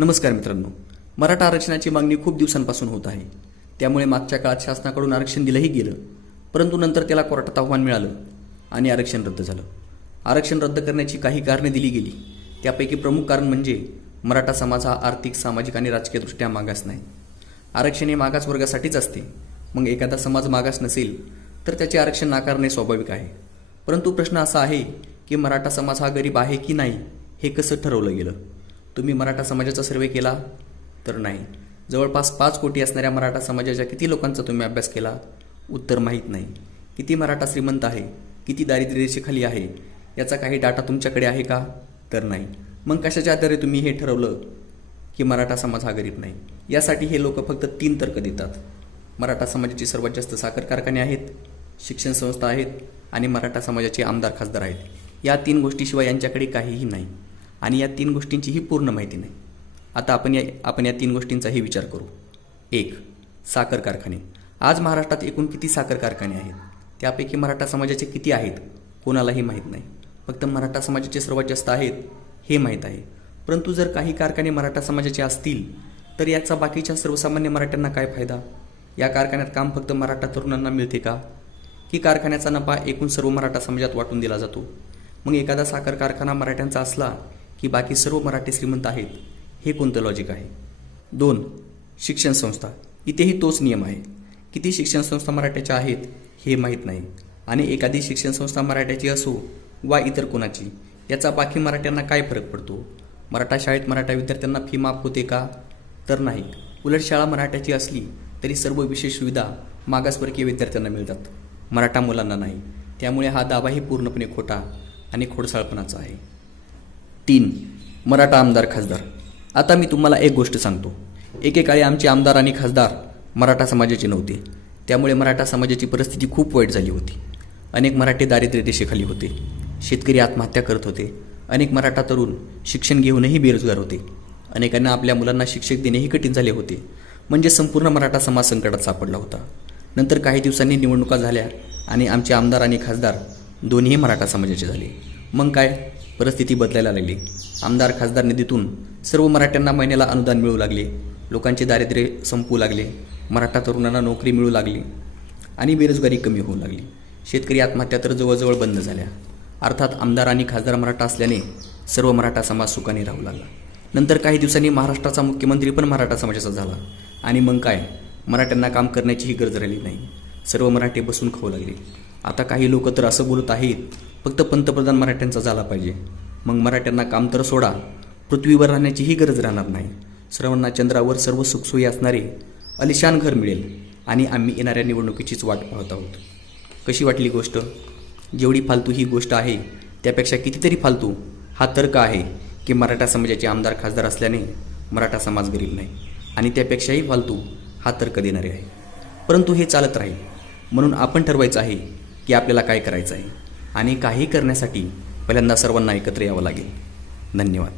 नमस्कार मित्रांनो. मराठा आरक्षणाची मागणी खूप दिवसांपासून होत आहे. त्यामुळे मागच्या काळात शासनाकडून आरक्षण दिलंही गेलं, परंतु नंतर त्याला कोर्टात आव्हान मिळालं आणि आरक्षण रद्द झालं. आरक्षण रद्द करण्याची काही कारणे दिली गेली. त्यापैकी प्रमुख कारण म्हणजे मराठा समाज हा आर्थिक, सामाजिक आणि राजकीयदृष्ट्या मागास नाही. आरक्षण हे मागास वर्गासाठीच असते. मग एखादा समाज मागास नसेल तर त्याचे आरक्षण नाकारणे स्वाभाविक आहे. परंतु प्रश्न असा आहे की मराठा समाज हा गरीब आहे की नाही हे कसं ठरवलं गेलं? तुम्ही मराठा समाजाचा सर्वे केला तर नाही. जवळपास 5 कोटी असणाऱ्या मराठा समाजाच्या किती लोकांचा तुम्ही अभ्यास केला? उत्तर माहीत नाही. किती मराठा श्रीमंत आहे, किती दारिद्र्य रेषेखाली आहे याचा काही डाटा तुमच्याकडे आहे का? तर नाही. मग कशाच्या आधारे तुम्ही हे ठरवलं की मराठा समाज हा गरीब नाही? यासाठी हे लोक फक्त 3 तर्क देतात. मराठा समाजाचे सर्वात जास्त साखर कारखाने आहेत, शिक्षण संस्था आहेत आणि मराठा समाजाचे आमदार खासदार आहेत. या 3 गोष्टीशिवाय यांच्याकडे काहीही नाही आणि या 3 गोष्टींचीही पूर्ण माहिती नाही. आता आपण या 3 गोष्टींचाही विचार करू. 1. साखर कारखाने. आज महाराष्ट्रात एकूण किती साखर कारखाने आहेत? त्यापैकी मराठा समाजाचे किती आहेत कोणालाही माहीत नाही. फक्त मराठा समाजाचे सर्वात जास्त आहेत हे माहीत आहे. परंतु जर काही कारखाने मराठा समाजाचे असतील तर याचा बाकीच्या सर्वसामान्य मराठ्यांना काय फायदा? या कारखान्यात काम फक्त मराठा तरुणांना मिळते का, की कारखान्याचा नफा एकूण सर्व मराठा समाजात वाटून दिला जातो? मग एखादा साखर कारखाना मराठ्यांचा असला की बाकी सर्व मराठी श्रीमंत आहेत, हे कोणतं लॉजिक आहे? 2. शिक्षण संस्था. इथेही तोच नियम आहे. किती शिक्षण संस्था मराठ्याच्या आहेत हे माहीत नाही आणि एखादी शिक्षण संस्था मराठ्याची असो वा इतर कोणाची, याचा बाकी मराठ्यांना काय फरक पडतो? मराठा शाळेत मराठा विद्यार्थ्यांना फी माफ होते का? तर नाही. उलट शाळा मराठ्याची असली तरी सर्व विशेष सुविधा मागासवर्गीय विद्यार्थ्यांना मिळतात, मराठा मुलांना नाही. त्यामुळे हा दावाही पूर्णपणे खोटा आणि खोडसाळपणाचा आहे. 3. मराठा आमदार खासदार. आता मी तुम्हाला एक गोष्ट सांगतो. एकेकाळी आमचे आमदार आणि खासदार मराठा समाजाचे नव्हते. त्यामुळे मराठा समाजाची परिस्थिती खूप वाईट झाली होती. अनेक मराठी दारिद्र्य रेषेखाली होते. शेतकरी आत्महत्या करत होते. अनेक मराठा तरुण शिक्षण घेऊनही बेरोजगार होते. अनेकांना आपल्या मुलांना शिक्षक देणेही कठीण झाले होते. म्हणजे संपूर्ण मराठा समाज संकटात सापडला होता. नंतर काही दिवसांनी निवडणुका झाल्या आणि आमचे आमदार आणि खासदार दोन्ही मराठा समाजाचे झाले. मग काय, परिस्थिती बदलायला लागली. आमदार खासदार निधीतून सर्व मराठ्यांना महिन्याला अनुदान मिळू लागले. लोकांचे दारिद्र्य संपू लागले. मराठा तरुणांना नोकरी मिळू लागली आणि बेरोजगारी कमी होऊ लागली. शेतकरी आत्महत्या तर जवळजवळ बंद झाल्या. अर्थात आमदार आणि खासदार मराठा असल्याने सर्व मराठा समाज सुखाने राहू लागला. नंतर काही दिवसांनी महाराष्ट्राचा मुख्यमंत्री पण मराठा समाजाचा झाला आणि मग काय, मराठ्यांना काम करण्याचीही गरज राहिली नाही. सर्व मराठी बसून खाऊ लागले. आता काही लोक तर असं बोलत आहेत फक्त पंतप्रधान मराठ्यांचा झाला पाहिजे. मग मराठ्यांना काम तर सोडा, पृथ्वीवर राहण्याचीही गरज राहणार नाही. सर्वांना चंद्रावर सर्व सुखसोयी असणारे अलिशान घर मिळेल आणि आम्ही येणाऱ्या निवडणुकीचीच वाट पाहत आहोत. कशी वाटली गोष्ट? जेवढी फालतू ही गोष्ट आहे त्यापेक्षा कितीतरी फालतू हा तर्क आहे की मराठा समाजाचे आमदार खासदार असल्याने मराठा समाज गरीब नाही, आणि त्यापेक्षाही फालतू हा तर्क देणारे आहे. परंतु हे चालत राहील. म्हणून आपण ठरवायचं आहे की आपल्याला काय करायचं आहे आणि काही करण्यासाठी पहिल्यांदा सर्वांना एकत्र यावं लागेल. धन्यवाद.